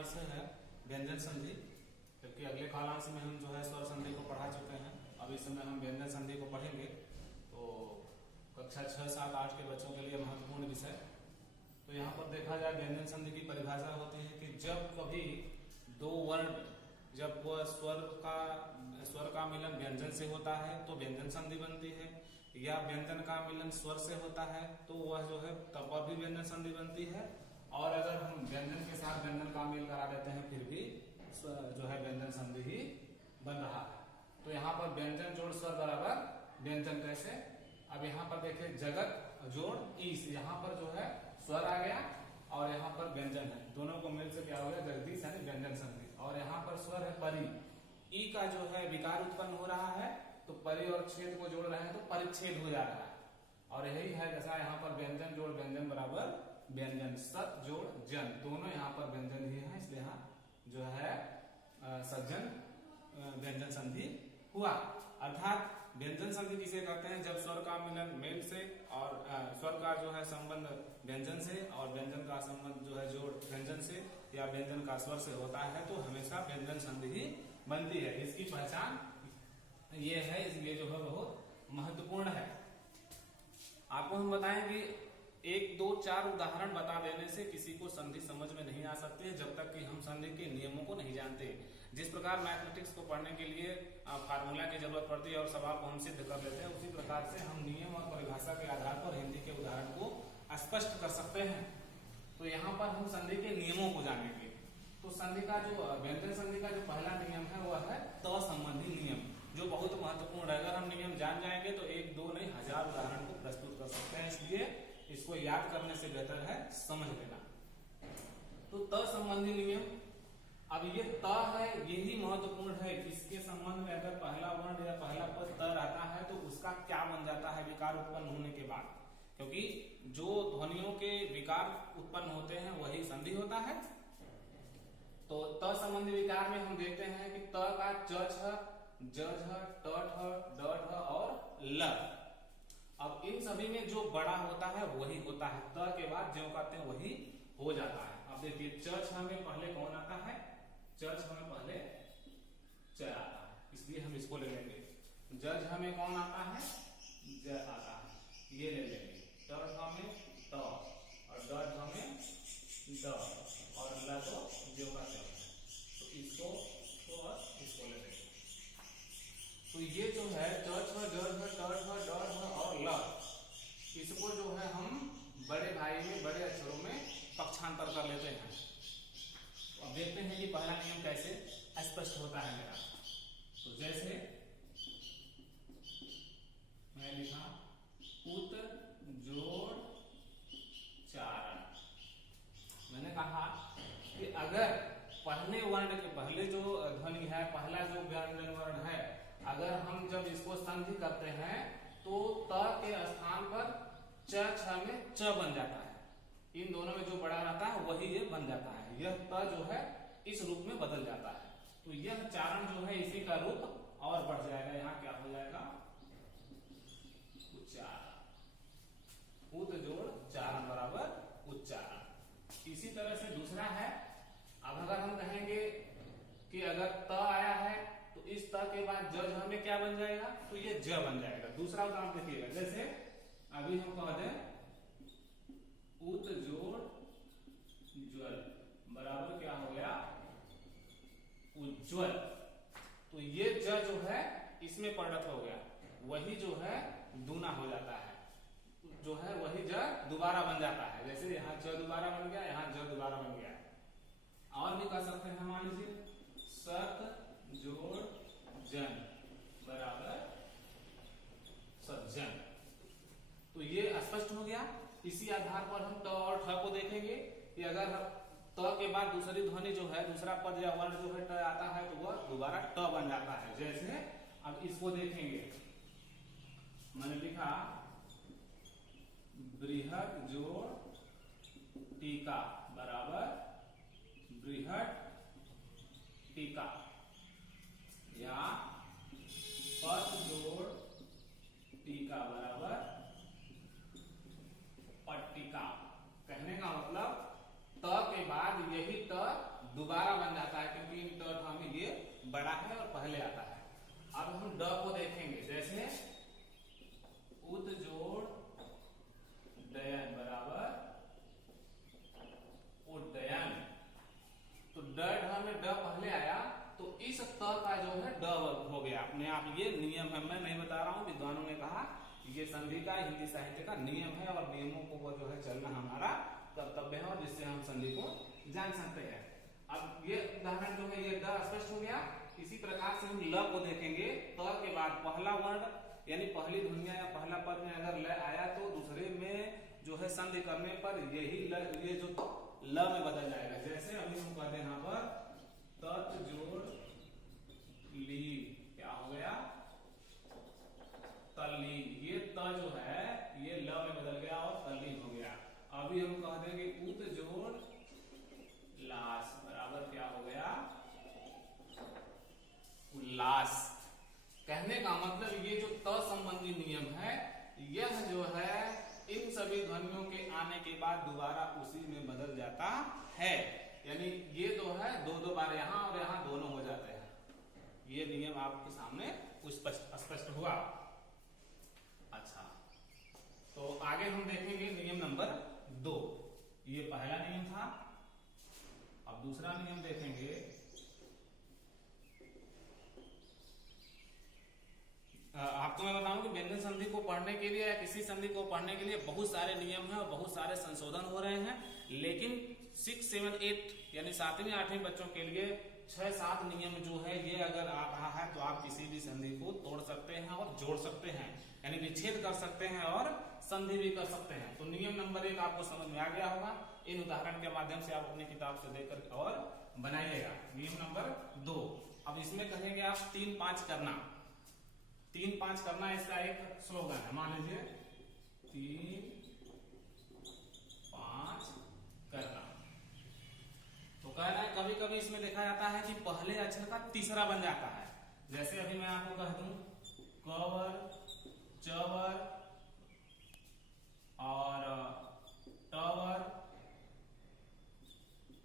विषय है व्यंजन संधि, जबकि अगले कालांश में हम जो है स्वर संधि को पढ़ा चुके हैं। अब इस समय हम व्यंजन संधि को पढ़ेंगे। तो कक्षा 6, 7, 8 के बच्चों के लिए महत्वपूर्ण विषय। तो यहाँ पर देखा जाए व्यंजन संधि की परिभाषा होती है कि जब कभी दो वर्ण, जब वह स्वर का मिलन व्यंजन से होता है तो व्यंजन संधि बनती है, या व्यंजन का मिलन स्वर से होता है तो वह जो है तब वह भी व्यंजन संधि बनती है। और अगर हम व्यंजन के साथ व्यंजन का मेल करा देते हैं फिर भी जो है व्यंजन संधि ही बन रहा है। तो यहाँ पर व्यंजन जोड़ स्वर बराबर व्यंजन कैसे, अब यहाँ पर देखिए जगत जोड़ ईश, यहाँ पर जो है स्वर आ गया और यहाँ पर व्यंजन है, दोनों को मिल से क्या हो गया जगदीश यानी व्यंजन संधि। और यहाँ पर स्वर है परि, ई का जो है विकार उत्पन्न हो रहा है तो परि और छेद को जोड़ रहे हैं तो परिच्छेद हो जा रहा है। और यही है जैसा यहाँ पर व्यंजन जोड़ व्यंजन बराबर व्यंजन, सत जोड़ जन, दोनों यहाँ पर व्यंजन ही है, इसलिए यहाँ जो है सज्जन व्यंजन संधि हुआ। अर्थात व्यंजन संधि किसे कहते हैं, जब स्वर का मिलन मेल से और स्वर का जो है संबंध व्यंजन से और व्यंजन का संबंध जो है जोड़ व्यंजन से या व्यंजन का स्वर से होता है तो हमेशा व्यंजन संधि ही बनती है। इसकी पहचान ये है, इसलिए जो है बहुत महत्वपूर्ण है। आपको हम बताएं कि 1, 2, 4 उदाहरण बता देने से किसी को संधि समझ में नहीं आ सकती है जब तक कि हम संधि के नियमों को नहीं जानते। जिस प्रकार मैथमेटिक्स को पढ़ने के लिए फार्मूला की जरूरत पड़ती है और सवाल को हम सिद्ध कर लेते हैं, उसी प्रकार से हम नियम और परिभाषा के आधार पर हिंदी के उदाहरण को स्पष्ट कर सकते हैं। तो यहाँ पर हम संधि के नियमों को जानेंगे। तो संधि का जो व्यंजन संधि का जो पहला नियम है वह है त संबंधी नियम, जो बहुत महत्वपूर्ण है। अगर हम नियम जान जाएंगे तो 1, 2 नहीं 1000 उदाहरण को प्रस्तुत कर सकते हैं, इसलिए इसको याद करने से बेहतर है समझ लेना। तो त संबंधी नियम, अब ये त है यही महत्वपूर्ण है, इसके संबंध में अगर पहला वर्ण या पहला पद त रहता है तो उसका क्या बन जाता है विकार उत्पन्न होने के बाद, क्योंकि जो ध्वनियों के विकार उत्पन्न होते हैं वही संधि होता है। तो त संबंधी विकार में हम देखते हैं कि त का च छ, ज झ, ट ठ, ड ढ और ल। अब इन सभी में जो बड़ा होता है वही होता है, त के बाद जो कहते हैं वही हो जाता है। अब देखिए च छ में पहले कौन आता है, च छ में पहले च आता है, इसलिए हम इसको ले लेंगे। ज झ में कौन आता है, ज आता है, ये ले लेंगे। ट ठ में त और ड ढ में ड और ल तो जो का है, तो इसको तो और इसको ले लेंगे। तो ये जो है च छ, ज झ, ट ठ, ड ढ और ल, इसको जो है हम बड़े भाई में बड़े अक्षरों में पक्षांतर कर लेते हैं। तो अब देखते हैं कि पहला नियम कैसे स्पष्ट होता है मेरा। तो जैसे मैं लिखा उत जोड़ चारण, मैंने कहा कि अगर पहले वर्ण के पहले जो ध्वनि है, पहला जो व्यंजन वर्ण है, अगर हम जब इसको संधि करते हैं तो त के स्थान पर च छ में च बन जाता है, इन दोनों में जो बड़ा रहता है वही ये बन जाता है, यह त जो है इस रूप में बदल जाता है। तो यह चारण जो है इसी का रूप और बढ़ जाएगा, यहाँ क्या हो जाएगा उच्चारण, उत जोड़ चारण बराबर उच्चारण। इसी तरह से दूसरा है, अब अगर हम कहेंगे कि अगर त आया है तो इस त के बाद ज झ में क्या बन जाएगा, तो ये ज बन जाएगा। दूसरा उदाहरण देखिएगा, जैसे अभी हम कह दें उत जोड़ ज्वल बराबर क्या हो गया उज्ज्वल, तो ये ज जो है इसमें परिणत हो गया, वही जो है दूना हो जाता है, जो है वही ज दोबारा बन जाता है। जैसे यहाँ ज दोबारा बन गया, यहाँ ज दोबारा बन गया। और भी कर सकते हैं, मान लीजिए सत जोड़ जन बराबर सज्जन, तो ये स्पष्ट हो गया। इसी आधार पर हम त और ठ को देखेंगे कि अगर त के बाद दूसरी ध्वनि जो है, दूसरा पद या वर्ण जो है ट आता है तो वह दोबारा ट बन जाता है। जैसे अब इसको देखेंगे, मैंने लिखा बृहद जोड़ टीका बराबर बृहद टीका, या पद जोड़ टीका बराबर पट्टिका। कहने का मतलब त के बाद यही त दोबारा ये संधि का हिंदी साहित्य का नियम है और नियमों को वो जो है चलना हमारा कर्तव्य है और जिससे हम संधि को जान सकते हैं। अब ये उदाहरण जो है ये द स्पष्ट हो गया। इसी प्रकार से हम ल को देखेंगे। क के बाद पहला वर्ण यानी पहली ध्वनिया या पहला पद में अगर ल आया तो दूसरे में जो है संधि करने पर यही ल ये जो ल में बदल जाएगा। जैसे अभी हम कहते हैं यहाँ पर तत् जोड़ ली, क्या हो गया तल्लीन। ये त जो है ये ल में बदल गया और तल्लीन हो गया। अभी हम कह देंगे उत जोड़ लास बराबर क्या हो गया उल्लास। कहने का मतलब ये जो त संबंधी नियम है यह जो है इन सभी ध्वनियों के आने के बाद दोबारा उसी में बदल जाता है। यानी ये जो है दो दो बार यहाँ और यहाँ दोनों हो जाते हैं। ये नियम आपके सामने स्पष्ट हुआ। अच्छा, तो आगे हम देखेंगे नियम नंबर 2। ये पहला नियम था। अब दूसरा नियम देखेंगे। आपको मैं बताऊं कि व्यंजन संधि को पढ़ने के लिए या किसी संधि को पढ़ने के लिए बहुत सारे नियम हैं और बहुत सारे संशोधन हो रहे हैं, लेकिन 6, 7, 8 यानी 7वीं 8वीं बच्चों के लिए 6-7 नियम जो है ये अगर आ रहा है तो आप किसी भी संधि को तोड़ सकते हैं और जोड़ सकते हैं, यानी विच्छेद कर सकते हैं और संधि भी कर सकते हैं। तो नियम नंबर 1 आपको समझ में आ गया होगा। इन उदाहरण के माध्यम से आप अपनी किताब से देखकर और बनाइएगा। नियम नंबर 2, अब इसमें कहेंगे आप 3-5 करना। 3-5 करना इसका एक स्लोगन है। मान लीजिए 3-5 करना। तो कह रहा है कभी कभी इसमें देखा जाता है कि पहले अक्षर का तीसरा बन जाता है। जैसे अभी मैं आपको कह दूं कवर, चवर और टवर,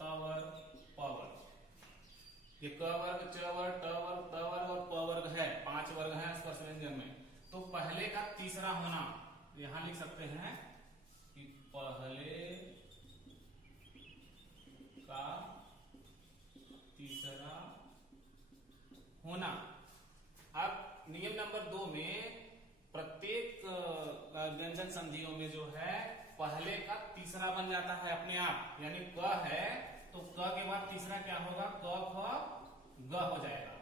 तवर, पवर। ये क वर्ग, च वर्ग, ट वर्ग, त वर्ग और प वर्ग है। 5 वर्ग हैं स्पर्श व्यंजन में। तो पहले का तीसरा होना यहां लिख सकते हैं कि पहले का तीसरा होना। अब नियम नंबर 2 में प्रत्येक व्यंजन संधियों में जो है पहले का तीसरा बन जाता है अपने आप। यानी क है तो क के बाद तीसरा क्या होगा, क ख ग हो जाएगा।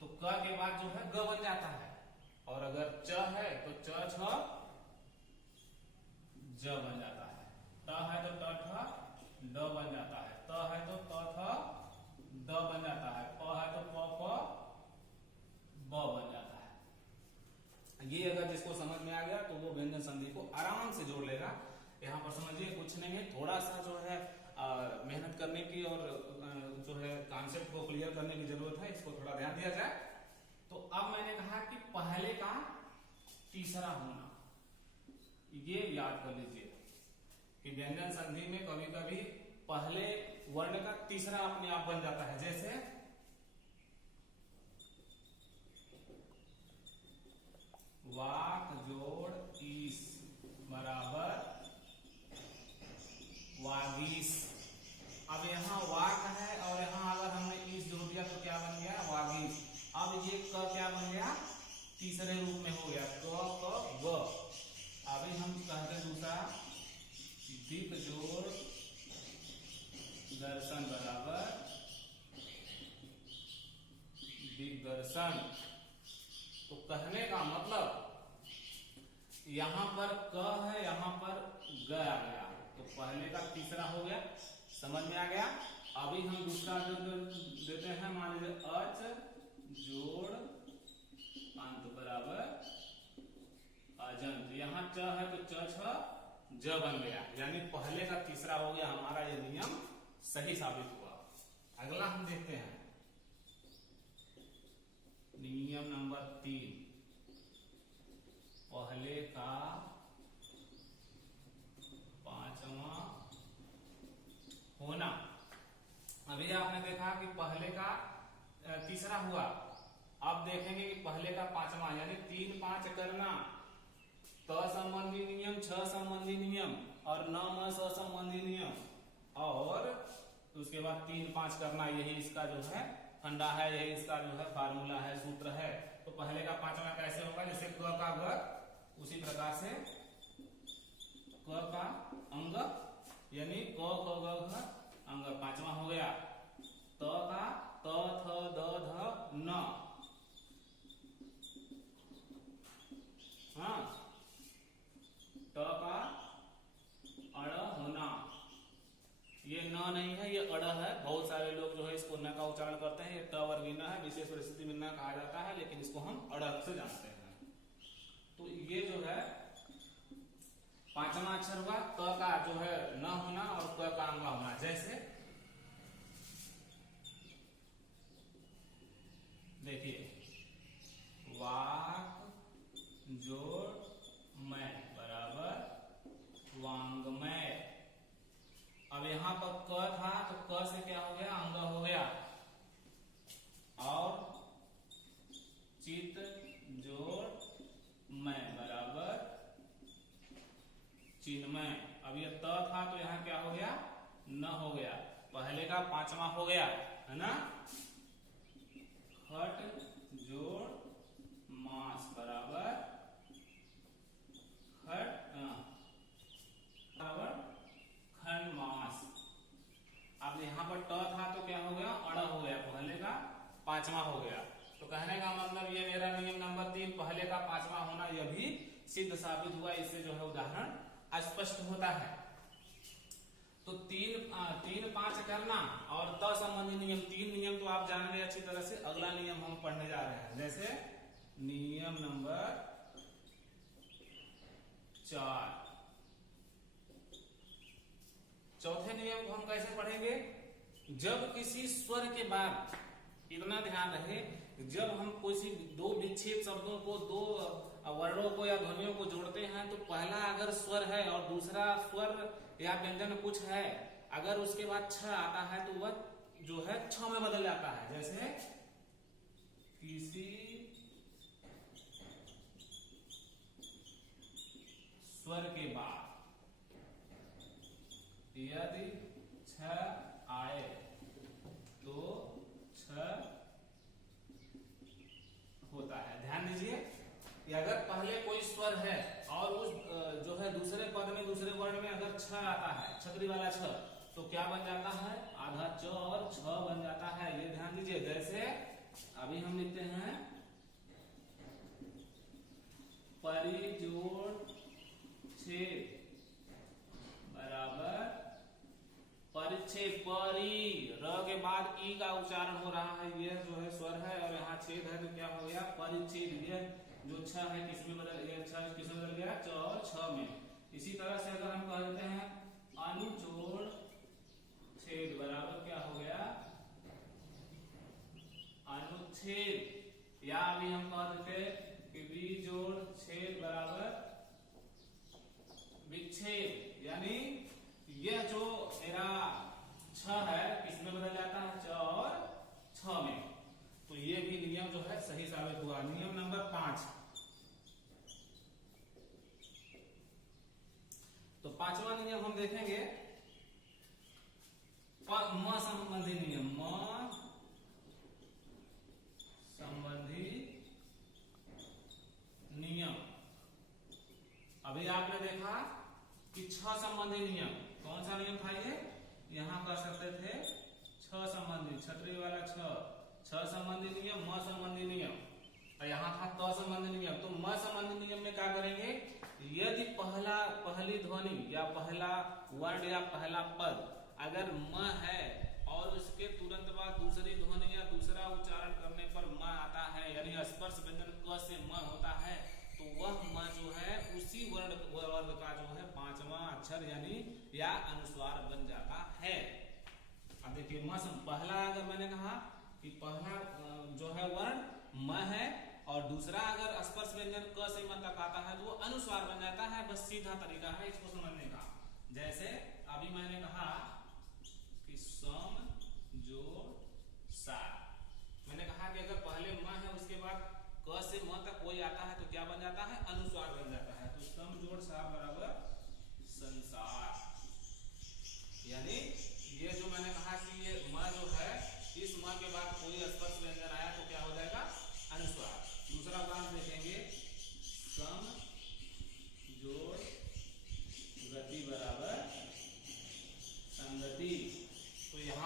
तो क के बाद जो है ग बन जाता है। और अगर च है तो च छ ज बन जाता है। त है तो ट ठ ड बन जाता है। त है तो त थ द बन जाता है। प है तो प फ ब बन जाता है। ये अगर जिसको समझ में आ गया तो वो व्यंजन संधि को आराम से जोड़ लेगा। यहाँ पर समझिए कुछ नहीं है, थोड़ा सा जो है मेहनत करने की और जो है कॉन्सेप्ट को क्लियर करने की जरूरत है। इसको थोड़ा ध्यान दिया जाए। तो अब मैंने कहा कि पहले का तीसरा होना, ये याद कर लीजिए कि व्यंजन संधि में कभी कभी पहले वर्ण का तीसरा अपने आप बन जाता है। जैसे वाक जोड़ ईस बराबर वागीस। अब यहाँ वाक है और यहाँ अगर हमने ईस जोड़ दिया तो क्या बन गया, वागीस। अब ये क क्या बन गया, तीसरे रूप में हो गया, क क ग। अभी हम कहते हैं दूसरा दीप जोड़ दर्शन बराबर दिग्दर्शन। तो कहने का मतलब यहां पर क है, यहां पर ग आ गया, तो पहले का तीसरा हो गया। समझ में आ गया। अभी हम दूसरा जो देते हैं, मान लीजिए अच जोड़ अंत बराबर अजंत। यहाँ च है तो च छ ज बन गया, यानी पहले का तीसरा हो गया। हमारा ये नियम सही साबित हुआ। अगला हम देखते हैं नियम नंबर 3, पहले का पांचवा होना। अभी आपने देखा कि पहले का तीसरा हुआ। अब देखेंगे कि पहले का पांचवा, यानी 3-5 करना। त संबंधी नियम, छ संबंधी नियम और न म स संबंधी नियम, और उसके बाद 3-5 करना। यही इसका जो है फंडा है, यही इसका जो है फार्मूला है, सूत्र है। तो पहले का पांचवा कैसे होगा, जैसे क का ग उसी प्रकार से क का अंग यानी क ख ग घ अंग पांचवा हो गया। त का त थ द ध न, हाँ, ट का अड़ होना, ये न नहीं है, ये अड़ है। बहुत सारे लोग जो है इसको न का उच्चारण करते हैं, ये ट वर्गीय न है, विशेष परिस्थिति में न कहा जाता है, लेकिन इसको हम अड़क से जानते हैं। तो ये जो है पांचवा अक्षर हुआ। क का जो है न होना और क का अंग होना। जैसे देखिए, वाक जोड़ मैं बराबर वांग्मय। अब यहाँ पर क था तो क से क्या हो गया, अंग हो गया। और चित जोड़ मैं बराबर चिन्मय। अब ये त था तो यहाँ क्या हो गया, न हो गया। पहले का पांचवा हो गया, है ना। खट जोड़ मास बराबर बराबर खंड मास। अब यहाँ पर ट था तो क्या हो गया, अड़ हो गया। पहले का पांचवा हो गया। तो कहने का मतलब ये मेरा नियम नंबर 3, पहले का पांचवा होना, यह भी सिद्ध साबित हुआ। इससे जो है उदाहरण स्पष्ट होता है। तो 3 5 करना और त संबंधी नियम, 3 नियम तो आप जान गए अच्छी तरह से। अगला नियम हम पढ़ने जा रहे हैं। जैसे नियम नंबर 4, चौथे नियम को हम कैसे पढ़ेंगे। जब किसी स्वर के बाद, इतना ध्यान रहे, जब हम किसी दो विच्छेद शब्दों को, दो वर्णों को या ध्वनियों को जोड़ते हैं, तो पहला अगर स्वर है और दूसरा स्वर या व्यंजन कुछ है, अगर उसके बाद छ आता है तो वह जो है छ में बदल जाता है। जैसे किसी स्वर के बाद यदि छ आए तो छ होता है। ध्यान दीजिए कि अगर पहले कोई स्वर है और उस जो है दूसरे पद में, दूसरे वर्ण में अगर छ आता है, छतरी वाला छ, तो क्या बन जाता है, आधा च और छ बन जाता है। ये ध्यान दीजिए। जैसे अभी हम लिखते हैं परिजोड़ छेद बराबर परिच्छेद। परी, र के बाद ई का उच्चारण हो रहा है, यह जो है स्वर है और यहाँ छेद है, तो क्या हो गया, परिच्छेद। यह जो छ है किसमें बदल गया, छ किसमें बदल गया, च और छ में। इसी तरह से अगर हम कह देते हैं अनुजोड़ छेद बराबर क्या हो गया, अनुच्छेद। या अभी हम कह देते कि विजोड़ छेद बराबर विच्छेद। यानी यह जो मेरा छ है किसमें बदल जाता है, च और छ में। तो ये भी नियम जो है सही साबित हुआ। नियम नंबर 5, तो पांचवा नियम हम देखेंगे म संबंधी नियम। म संबंधी नियम। अभी आपने देखा कि छ संबंधी नियम, कौन सा नियम था ये, यहां कर सकते थे छ संबंधी, छतरी वाला छ संबंधी नियम, म संबंधी नियम, और यहाँ था त संबंधी नियम। तो म संबंधी नियम में क्या करेंगे, यदि पहली ध्वनि या पहला वर्ण या पहला पद अगर म है और उसके तुरंत बाद दूसरी ध्वनि या दूसरा उच्चारण करने पर म आता है, यानी स्पर्श व्यंजन क से म होता है, तो वह म जो है उसी वर्ग का जो है पांचवा अक्षर यानी या अनुस्वार बन जाता है। अब देखिए म पहला, अगर मैंने कहा कि पहला जो है वर्ण म है और दूसरा अगर स्पर्श व्यंजन क से म तक आता है तो वो अनुस्वार बन जाता है। बस सीधा तरीका है इसको समझने का। जैसे अभी मैंने कहा कि सम जोड़ सार, मैंने कहा कि अगर पहले म है उसके बाद क से म तक कोई आता है तो क्या बन जाता है, अनुस्वार बन जाता है। तो सम जोड़ सार बराबर संसार। यानी ये जो मैंने कहा कि ये म जो है, इस म के बाद कोई स्पर्श व्यंजन आया तो क्या हो जाएगा, अनुस्वार। दूसरा उदाहरण देखेंगे, सम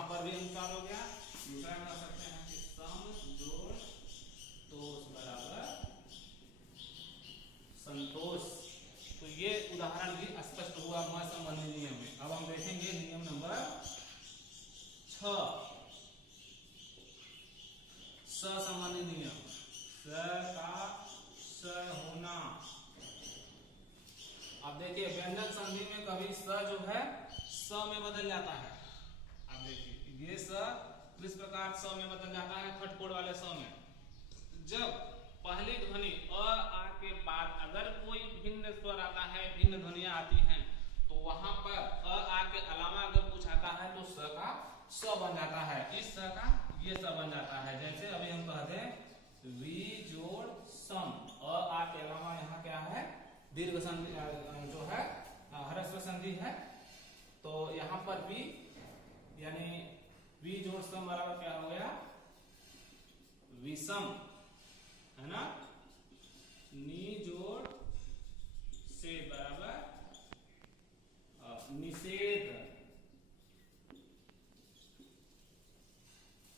यहाँ पर भी अनुसार हो गया। दूसरा कर सकते हैं कि सम जोड़ तोष बराबर संतोष। तो ये उदाहरण भी स्पष्ट हुआ म संबंधी नियम में। अब हम देखेंगे नियम नंबर 6, स संबंधी नियम। स का स होना। अब देखिए व्यंजन संधि में कभी स जो है स में बदल जाता है। अब देखिए ये स किस प्रकार स में बदल जाता है, खटकोड़ वाले स में। जब पहली ध्वनि अ आ के बाद अगर कोई भिन्न स्वर आता है, भिन्न ध्वनियां आती हैं, तो वहां पर अ आ के अलावा अगर कुछ आता है तो स का स बन जाता है। इस स का ये स बन जाता है। जैसे अभी हम कहते हैं वी जोड़ सम, अ आ के अलावा यहाँ क्या है, दीर्घ संधि जो है ह्रस्व संधि है। तो यहाँ पर भी यानी वी जोड़ सम बराबर क्या हो गया, विषम, है ना। नी जोड़ से बराबर निषेध।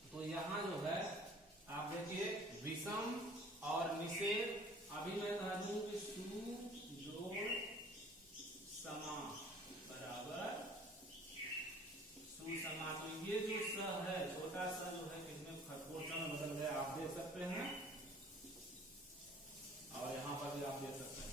तो यहाँ जो है आप देखिए विषम और निषेध। अभी मैं कह दूं कि सु जोड़ समा बराबर सुसमा। तो ये जो स है, छोटा सा जो है किसमें खटकोड़ स में बदल गया, आप देख सकते हैं। और यहाँ पर भी आप देख सकते हैं।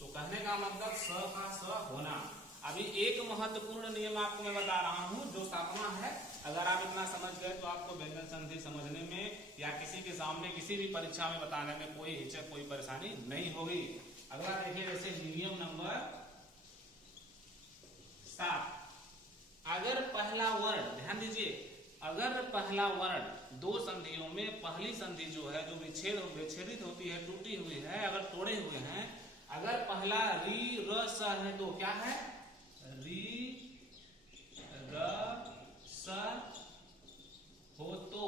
तो कहने का मतलब स का स होना। अभी एक महत्वपूर्ण नियम आपको मैं बता रहा हूँ जो सातवां है। अगर आप इतना समझ गए तो आपको व्यंजन संधि समझने में या किसी के सामने किसी भी परीक्षा में बताने में कोई हिचक, कोई परेशानी नहीं होगी। अगला देखिए जैसे नियम नंबर 7। अगर पहला वर्ण, ध्यान दीजिए, अगर पहला वर्ण दो संधियों में पहली संधि जो है, जो विच्छेदित होती है, टूटी हुई है, अगर तोड़े हुए हैं, अगर पहला री र स है तो क्या है, री र स हो तो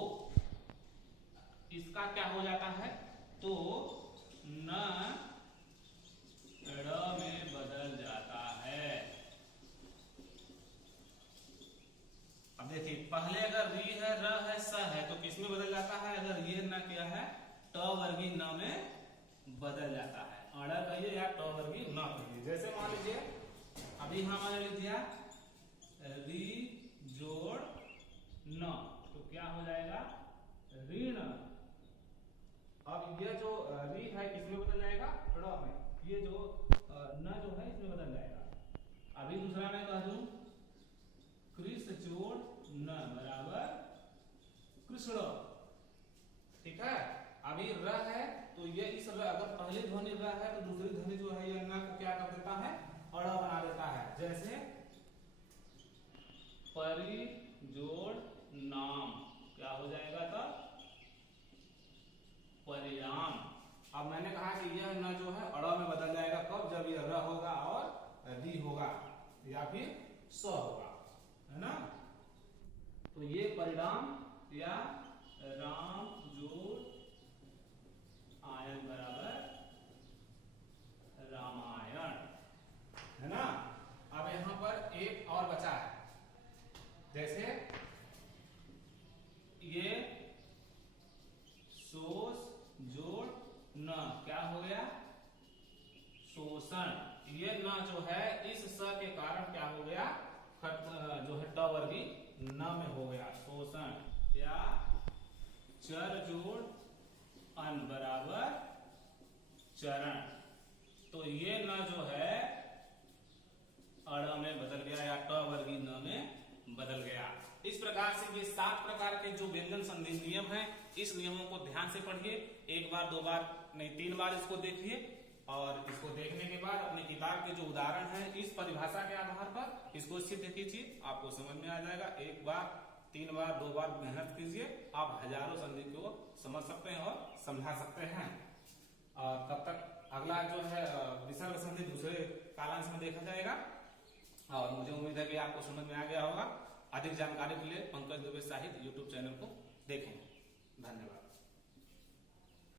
इसका क्या हो जाता है, तो न ड़ में बदल जाता है। अब देखिए पहले अगर री है, र है, स है तो किस में बदल जाता है, अगर ये न क्या है, ट वर्गीय न में बदल जाता है। अड़ कहिए या ट वर्गीय न कहिए। जैसे मान लीजिए अभी हमारे लिख दिया री जोड़ न, तो क्या हो जाएगा, ऋण। अब ये जो री है किसमें बदल जाएगा, ड़ में। ये जो न जो है इसमें बदल जाएगा। अभी दूसरा मैं कह दूं कृष जोड़ न बराबर कृष्ण, ठीक है। अभी र है तो ये इस र, अगर पहली ध्वनि र है तो दूसरी ध्वनि जो है ये न को क्या कर देता है, अड़ बना देता है। जैसे परि जोड़ नाम, क्या हो जाएगा तब, परिणाम। अब मैंने कहा कि यह न जो है अड़ में बदल जाएगा, कब, जब ये र होगा और री होगा या फिर स होगा, है ना। तो ये परिणाम या राम जोड़ आयन बराबर रामायण, है ना। अब यहां पर एक और बचा है, जैसे ये सोस जोड़ न, क्या हो गया, शोषण। ये न जो है इस स के कारण क्या हो गया, जो है ट वर्गीय न में हो गया, शोषण। या चर जोड़ अन बराबर चरण। तो ये न जो है अड़ में बदल गया या ट वर्गीय न में बदल गया। इस प्रकार से ये 7 प्रकार के जो व्यंजन संधि नियम हैं, इस नियमों को ध्यान से पढ़िए। एक बार, 2 बार नहीं, 3 बार इसको देखिए। और इसको देखने के बाद अपनी किताब के जो उदाहरण है इस परिभाषा के आधार पर इसको सिद्ध कीजिए, आपको समझ में आ जाएगा। 1 बार, 3 बार, 2 बार मेहनत कीजिए, आप हजारों संधि को समझ सकते हैं और समझा सकते हैं। और तब तक अगला जो है विसर्ग संधि दूसरे कालांश में देखा जाएगा। और मुझे उम्मीद है कि आपको समझ में आ गया होगा। अधिक जानकारी के लिए पंकज दुबे साहित्य यूट्यूब चैनल को देखें। धन्यवाद।